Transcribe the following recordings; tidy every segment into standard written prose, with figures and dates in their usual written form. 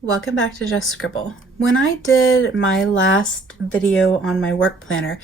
Welcome back to Just Scribble. When I did my last video on my work planner,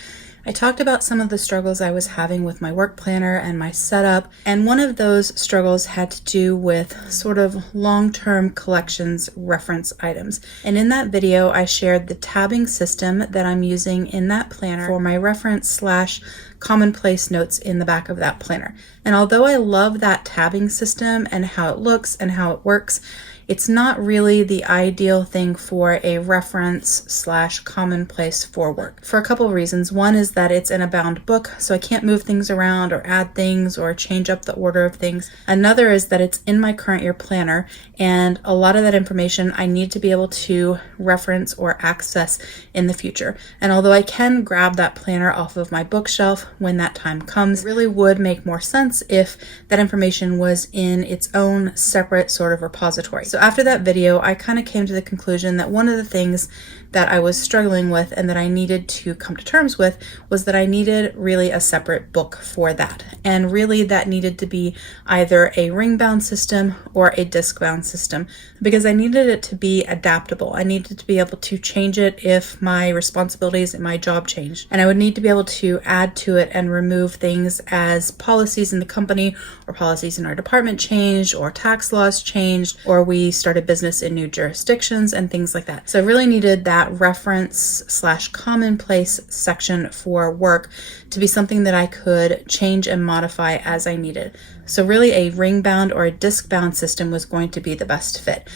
I talked about some of the struggles I was having with my work planner and my setup, and one of those struggles had to do with sort of long-term collections reference items. And in that video, I shared the tabbing system that I'm using in that planner for my reference / commonplace notes in the back of that planner. And although I love that tabbing system and how it looks and how it works, it's not really the ideal thing for a reference / commonplace for work for a couple of reasons. One is that it's in a bound book, so I can't move things around or add things or change up the order of things. Another is that it's in my current year planner, and a lot of that information I need to be able to reference or access in the future. And although I can grab that planner off of my bookshelf when that time comes, it really would make more sense if that information was in its own separate sort of repository. So after that video, I kind of came to the conclusion that one of the things that I was struggling with and that I needed to come to terms with was that I needed really a separate book for that. And really that needed to be either a ring-bound system or a disc-bound system, because I needed it to be adaptable. I needed to be able to change it if my responsibilities and my job changed. And I would need to be able to add to it and remove things as policies in the company or policies in our department changed, or tax laws changed, or we started business in new jurisdictions and things like that. So I really needed that reference / commonplace section for work to be something that I could change and modify as I needed. So really a ring bound or a disc bound system was going to be the best fit.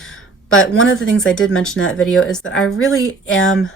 But one of the things I did mention in that video is that I really am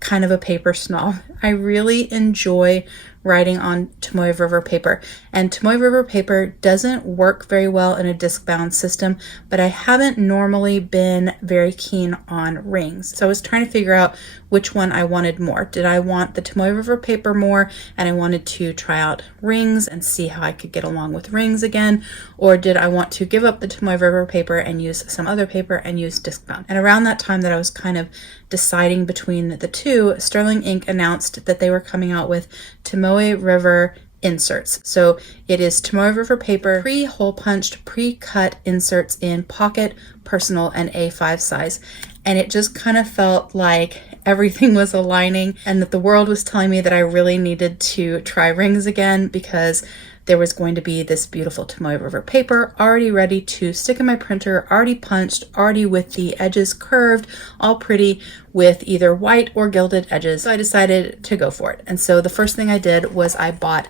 kind of a paper snob. I really enjoy writing on tomoe river paper, and tomoe river paper doesn't work very well in a disc bound system, but I haven't normally been very keen on rings. So I was trying to figure out which one I wanted more. Did I want the tomoe river paper more and I wanted to try out rings and see how I could get along with rings again, or did I want to give up the tomoe river paper and use some other paper and use disc bound? And around that time that I was kind of deciding between the two, Sterling Ink announced that they were coming out with tomoe river inserts. So it is tomoe river paper, pre-hole punched, pre-cut inserts in pocket, personal, and A5 size. And it just kind of felt like everything was aligning and that the world was telling me that I really needed to try rings again, because there was going to be this beautiful tomoe river paper already ready to stick in my printer, already punched, already with the edges curved, all pretty with either white or gilded edges. So I decided to go for it. And so the first thing I did was I bought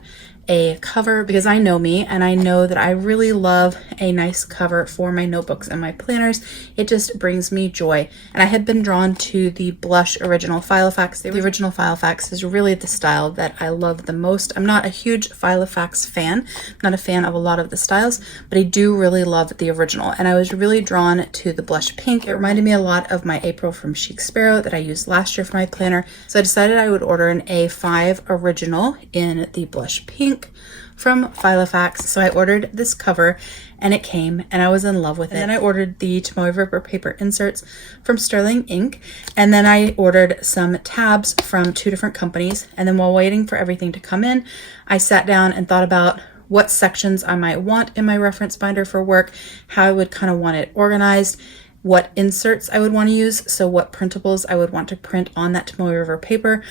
a cover, because I know me and I know that I really love a nice cover for my notebooks and my planners. It just brings me joy. And I had been drawn to the blush original Filofax. The original Filofax is really the style that I love the most. I'm not a huge Filofax fan, not a fan of a lot of the styles, but I do really love the original. And I was really drawn to the blush pink. It reminded me a lot of my April from Chic Sparrow that I used last year for my planner. So I decided I would order an A5 original in the blush pink from Filofax. So I ordered this cover and it came and I was in love with it. And then I ordered the tomoe river paper inserts from Sterling Ink, and then I ordered some tabs from 2 different companies. And then while waiting for everything to come in, I sat down and thought about what sections I might want in my reference binder for work, how I would kind of want it organized, what inserts I would want to use, so what printables I would want to print on that tomoe river paper.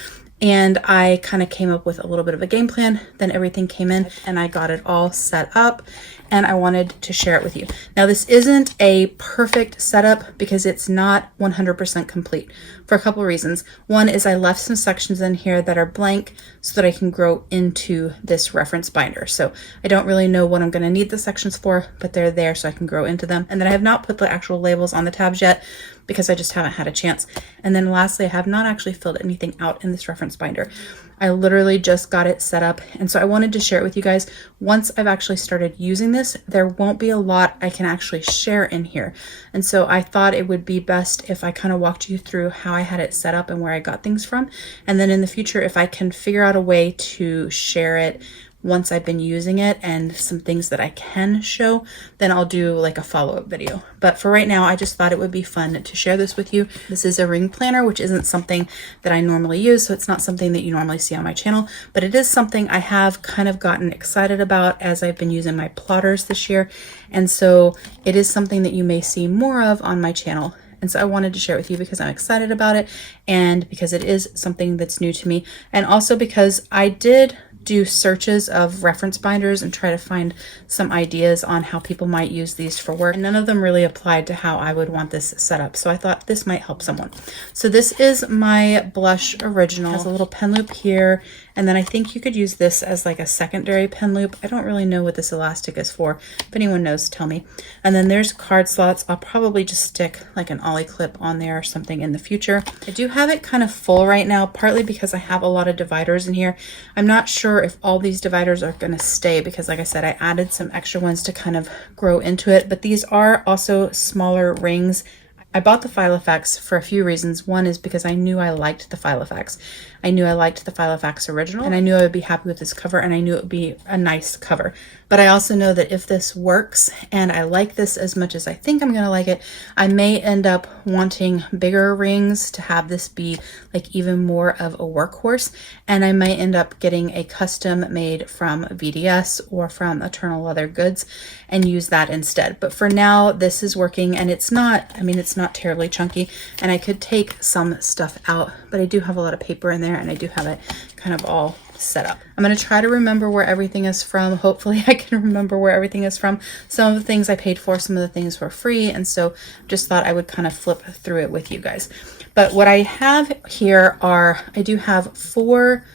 And I kind of came up with a little bit of a game plan. Then everything came in and I got it all set up and I wanted to share it with you. Now, this isn't a perfect setup because it's not 100% complete for a couple of reasons. One is I left some sections in here that are blank so that I can grow into this reference binder. So I don't really know what I'm going to need the sections for, but they're there so I can grow into them. And then I have not put the actual labels on the tabs yet because I just haven't had a chance. And then lastly, I have not actually filled anything out in this reference binder. I literally just got it set up, and so I wanted to share it with you guys. Once I've actually started using this, there won't be a lot I can actually share in here. And so I thought it would be best if I kind of walked you through how I had it set up and where I got things from. And then in the future, if I can figure out a way to share it once I've been using it and some things that I can show, then I'll do like a follow-up video. But for right now, I just thought it would be fun to share this with you. This is a ring planner, which isn't something that I normally use, so it's not something that you normally see on my channel, but it is something I have kind of gotten excited about as I've been using my plotters this year. And so it is something that you may see more of on my channel And so I wanted to share it with you because I'm excited about it and because it is something that's new to me. And also because I did do searches of reference binders and try to find some ideas on how people might use these for work. And none of them really applied to how I would want this set up. So I thought this might help someone. So this is my blush original. It has a little pen loop here. And then I think you could use this as like a secondary pen loop. I don't really know what this elastic is for. If anyone knows, tell me. And then there's card slots. I'll probably just stick like an ollie clip on there or something in the future. I do have it kind of full right now, partly because I have a lot of dividers in here. I'm not sure if all these dividers are going to stay because, like I said, I added some extra ones to kind of grow into it, but these are also smaller rings. I bought the Filofax for a few reasons. One is because I knew I liked the Filofax. I knew I liked the Filofax original, and I knew I would be happy with this cover, and I knew it would be a nice cover. But I also know that if this works and I like this as much as I think I'm gonna like it, I may end up wanting bigger rings to have this be like even more of a workhorse, and I may end up getting a custom made from VDS or from Eternal Leather Goods and use that instead. But for now, this is working, and it's not, I mean, it's not terribly chunky, and I could take some stuff out, but I do have a lot of paper in there, and I do have it kind of all set up. I'm going to try to remember where everything is from. Hopefully I can remember where everything is from. Some of the things I paid for, some of the things were free, and so just thought I would kind of flip through it with you guys. But what I have here are, I do have 4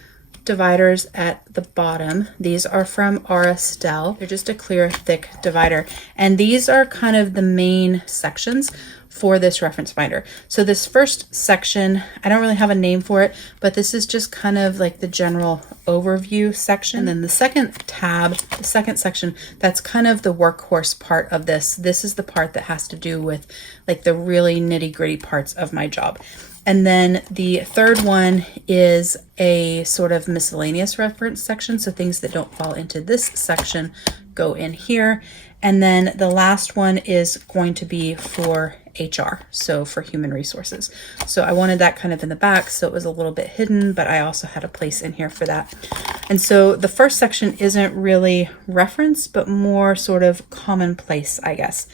dividers at the bottom. These are from Auristell. They're just a clear, thick divider. And these are kind of the main sections for this reference binder. So this first section, I don't really have a name for it, but this is just kind of like the general overview section. And then the second tab, the second section, that's kind of the workhorse part of this. This is the part that has to do with like the really nitty-gritty parts of my job. And then the third one is a sort of miscellaneous reference section. So things that don't fall into this section go in here. And then the last one is going to be for HR, so for human resources. So I wanted that kind of in the back, so it was a little bit hidden, but I also had a place in here for that. And so the first section isn't really reference, but more sort of commonplace, I guess.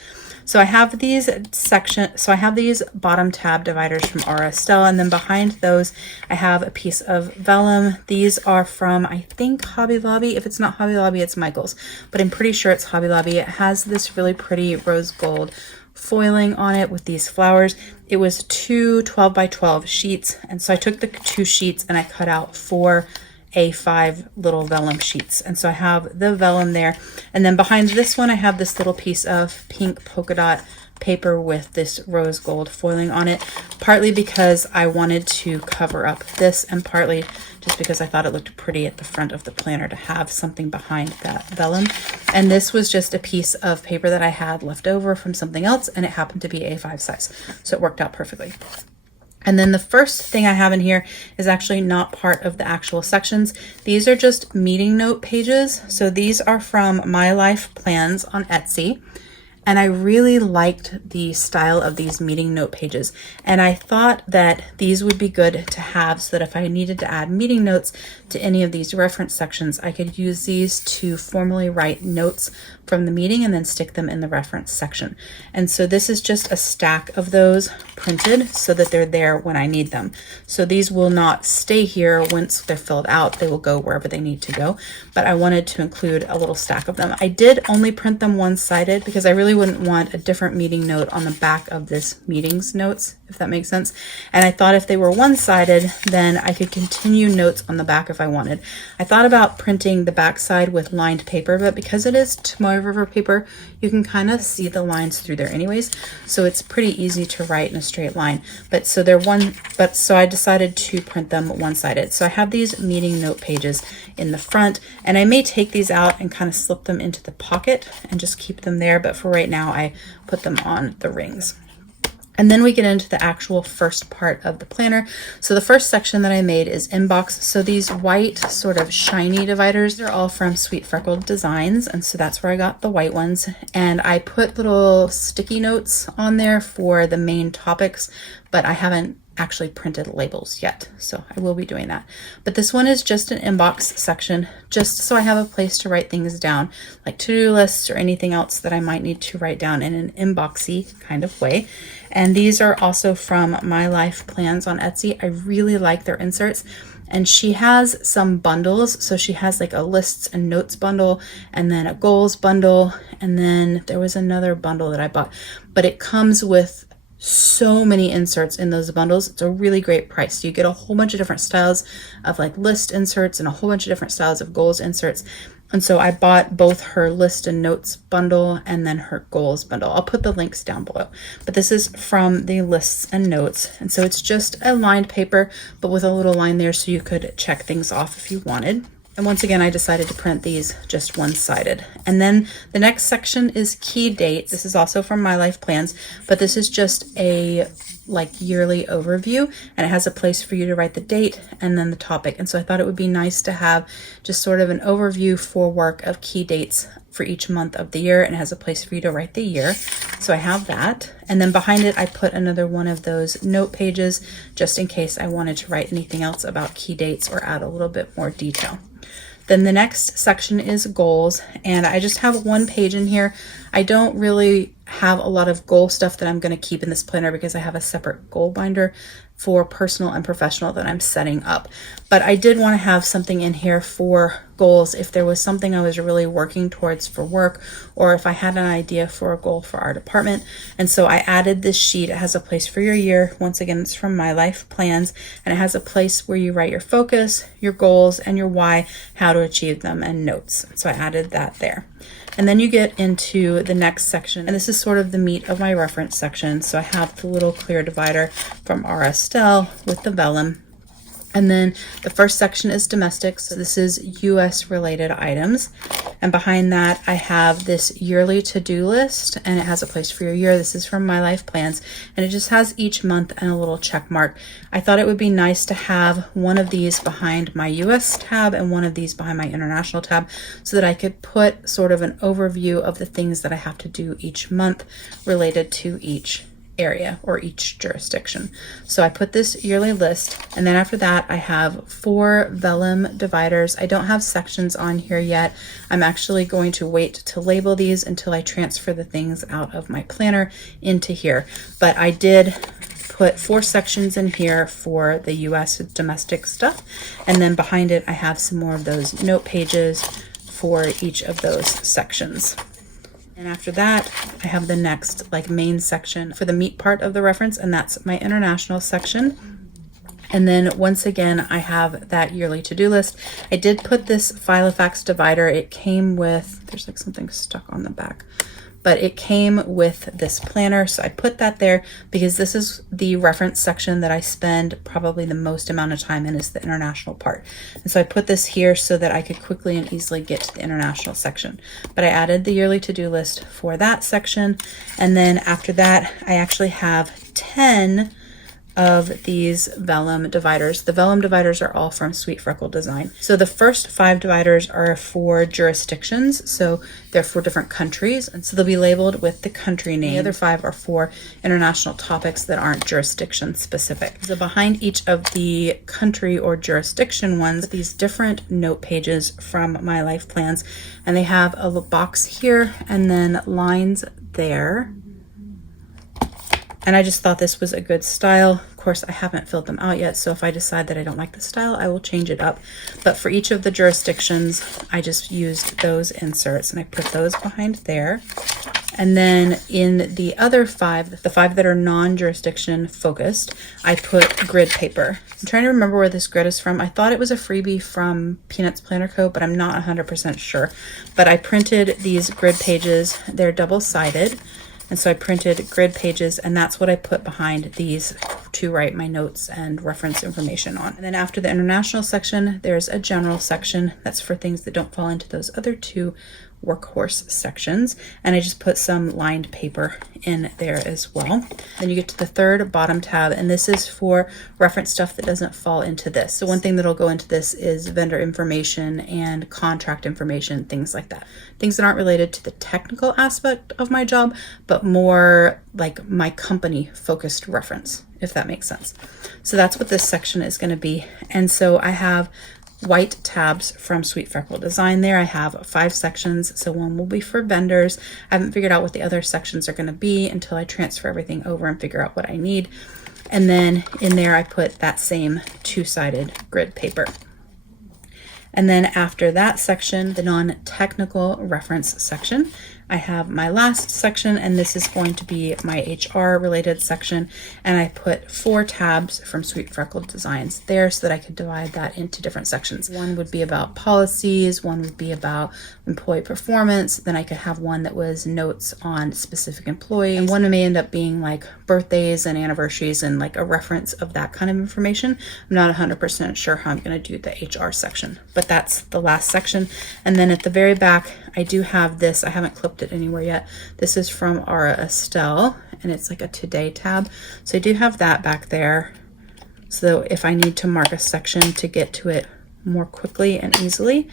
So I have these bottom tab dividers from Auristell, and then behind those I have a piece of vellum. These are from, I think, Hobby Lobby. If it's not Hobby Lobby, it's Michael's, but I'm pretty sure it's Hobby Lobby. It has this really pretty rose gold foiling on it with these flowers. It was 2 12 by 12 sheets, and so I took the 2 sheets and I cut out 4 A5 little vellum sheets, and so I have the vellum there. And then behind this one I have this little piece of pink polka dot paper with this rose gold foiling on it, partly because I wanted to cover up this, and partly just because I thought it looked pretty at the front of the planner to have something behind that vellum. And this was just a piece of paper that I had left over from something else, and it happened to be A5 size, so it worked out perfectly. And then the first thing I have in here is actually not part of the actual sections. These are just meeting note pages. So these are from My Life Plans on Etsy. And I really liked the style of these meeting note pages. And I thought that these would be good to have so that if I needed to add meeting notes to any of these reference sections, I could use these to formally write notes from the meeting and then stick them in the reference section. And so this is just a stack of those printed so that they're there when I need them. So these will not stay here once they're filled out. They will go wherever they need to go. But I wanted to include a little stack of them. I did only print them one-sided because I really wouldn't want a different meeting note on the back of this meetings notes, if that makes sense. And I thought if they were one-sided, then I could continue notes on the back if I wanted. I thought about printing the back side with lined paper, but because it is Tomoe River paper, you can kind of see the lines through there anyways, so it's pretty easy to write in a straight line. So I decided to print them one-sided. So I have these meeting note pages in the front, and I may take these out and kind of slip them into the pocket and just keep them there, but for right now I put them on the rings. And then we get into the actual first part of the planner. So the first section that I made is inbox. So these white sort of shiny dividers, they're all from Sweet Freckled Designs. And so that's where I got the white ones. And I put little sticky notes on there for the main topics but I haven't actually printed labels yet, so I will be doing that. But this one is just an inbox section, just so I have a place to write things down, like to-do lists or anything else that I might need to write down in an inboxy kind of way. And these are also from My Life Plans on Etsy. I really like their inserts. And she has some bundles. So she has like a lists and notes bundle, and then a goals bundle, and then there was another bundle that I bought, but it comes with so many inserts in those bundles. It's a really great price. You get a whole bunch of different styles of like list inserts and a whole bunch of different styles of goals inserts. And so I bought both her list and notes bundle and then her goals bundle. I'll put the links down below, but this is from the lists and notes. And so it's just a lined paper, but with a little line there so you could check things off if you wanted. And once again, I decided to print these just one-sided. And then the next section is key dates. This is also from My Life Plans, but this is just a like yearly overview, and it has a place for you to write the date and then the topic. And so I thought it would be nice to have just sort of an overview for work of key dates for each month of the year, and it has a place for you to write the year. So I have that. And then behind it, I put another one of those note pages just in case I wanted to write anything else about key dates or add a little bit more detail. Then the next section is goals, and I just have one page in here. I don't really have a lot of goal stuff that I'm going to keep in this planner because I have a separate goal binder for personal and professional that I'm setting up. But I did want to have something in here for goals if there was something I was really working towards for work, or if I had an idea for a goal for our department. And so I added this sheet. It has a place for your year. Once again, it's from My Life Plans, and it has a place where you write your focus, your goals, and your why, how to achieve them, and notes. So I added that there. And then you get into the next section, and this is sort of the meat of my reference section. So I have the little clear divider from R. Estelle with the vellum. And then the first section is domestic. So this is US related items. And behind that, I have this yearly to-do list, and it has a place for your year. This is from My Life Plans, and it just has each month and a little check mark. I thought it would be nice to have one of these behind my US tab and one of these behind my international tab so that I could put sort of an overview of the things that I have to do each month related to each area or each jurisdiction. So I put this yearly list, and then after that I have 4 vellum dividers. I don't have sections on here yet. I'm actually going to wait to label these until I transfer the things out of my planner into here. But I did put 4 sections in here for the US domestic stuff, and then behind it I have some more of those note pages for each of those sections. And after that, I have the next like main section for the meat part of the reference, and that's my international section. And then once again, I have that yearly to-do list. I did put this Filofax divider. It came with, there's like something stuck on the back, but it came with this planner. So I put that there because this is the reference section that I spend probably the most amount of time in, is the international part. And so I put this here so that I could quickly and easily get to the international section. But I added the yearly to-do list for that section. And then after that, I actually have 10 of these vellum dividers. The vellum dividers are all from Sweet Freckle Design. So the first 5 dividers are for jurisdictions. So they're for different countries. And so they'll be labeled with the country name. The other 5 are for international topics that aren't jurisdiction specific. So behind each of the country or jurisdiction ones, these different note pages from My Life Plans. And they have a little box here and then lines there. And I just thought this was a good style. Of course, I haven't filled them out yet, so if I decide that I don't like the style, I will change it up. But for each of the jurisdictions, I just used those inserts, and I put those behind there. And then in the other 5, the 5 that are non-jurisdiction focused, I put grid paper. I'm trying to remember where this grid is from. I thought it was a freebie from Peanuts Planner Co., but I'm not 100% sure. But I printed these grid pages. They're double-sided. And so I printed grid pages, and that's what I put behind these to write my notes and reference information on. And then after the international section, there's a general section that's for things that don't fall into those other 2 workhorse sections, and I just put some lined paper in there as well. Then you get to the third bottom tab, and this is for reference stuff that doesn't fall into this. So one thing that'll go into this is vendor information and contract information, things like that. Things that aren't related to the technical aspect of my job, but more like my company focused reference, if that makes sense. So that's what this section is going to be. And so I have white tabs from Sweet Freckle Design there. I have 5 sections, so one will be for vendors. I haven't figured out what the other sections are going to be until I transfer everything over and figure out what I need. And then in there I put that same 2-sided grid paper. And then after that section, the non-technical reference section, I have my last section, and this is going to be my HR related section. And I put 4 tabs from Sweet Freckle Designs there so that I could divide that into different sections. One would be about policies, one would be about employee performance, then I could have one that was notes on specific employees, and one may end up being like birthdays and anniversaries and like a reference of that kind of information. I'm not 100% sure how I'm going to do the HR section, but that's the last section. And then at the very back, I do have this. I haven't clipped it anywhere yet. This is from Aura Estelle, and it's like a today tab. So I do have that back there. So if I need to mark a section to get to it more quickly and easily,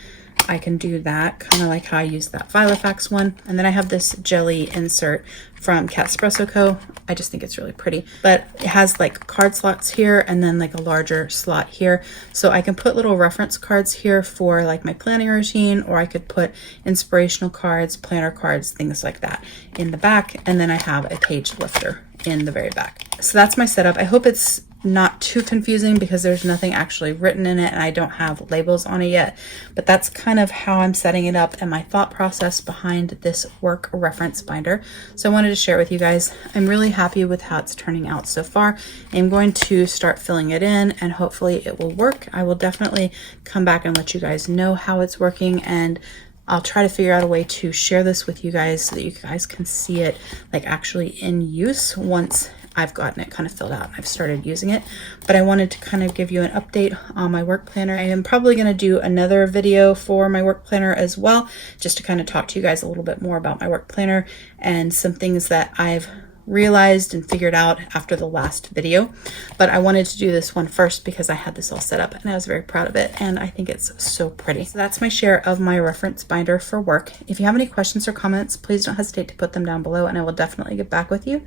I can do that, kind of like how I use that Filofax one. And then I have this jelly insert from Catspresso Co. I just think it's really pretty, but it has like card slots here and then like a larger slot here. So I can put little reference cards here for like my planning routine, or I could put inspirational cards, planner cards, things like that in the back. And then I have a page lifter in the very back. So that's my setup. I hope it's not too confusing because there's nothing actually written in it and I don't have labels on it yet, but that's kind of how I'm setting it up and my thought process behind this work reference binder. So I wanted to share it with you guys. I'm really happy with how it's turning out so far. I'm going to start filling it in and hopefully it will work. I will definitely come back and let you guys know how it's working, and I'll try to figure out a way to share this with you guys so that you guys can see it like actually in use once I've gotten it kind of filled out and I've started using it. But I wanted to kind of give you an update on my work planner. I am probably going to do another video for my work planner as well, just to kind of talk to you guys a little bit more about my work planner and some things that I've realized and figured out after the last video. But I wanted to do this one first because I had this all set up and I was very proud of it and I think it's so pretty. So that's my share of my reference binder for work. If you have any questions or comments, please don't hesitate to put them down below and I will definitely get back with you.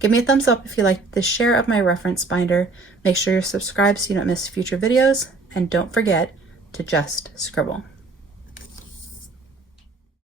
Give me a thumbs up if you like this share of my reference binder. Make sure you're subscribed so you don't miss future videos, and don't forget to just scribble.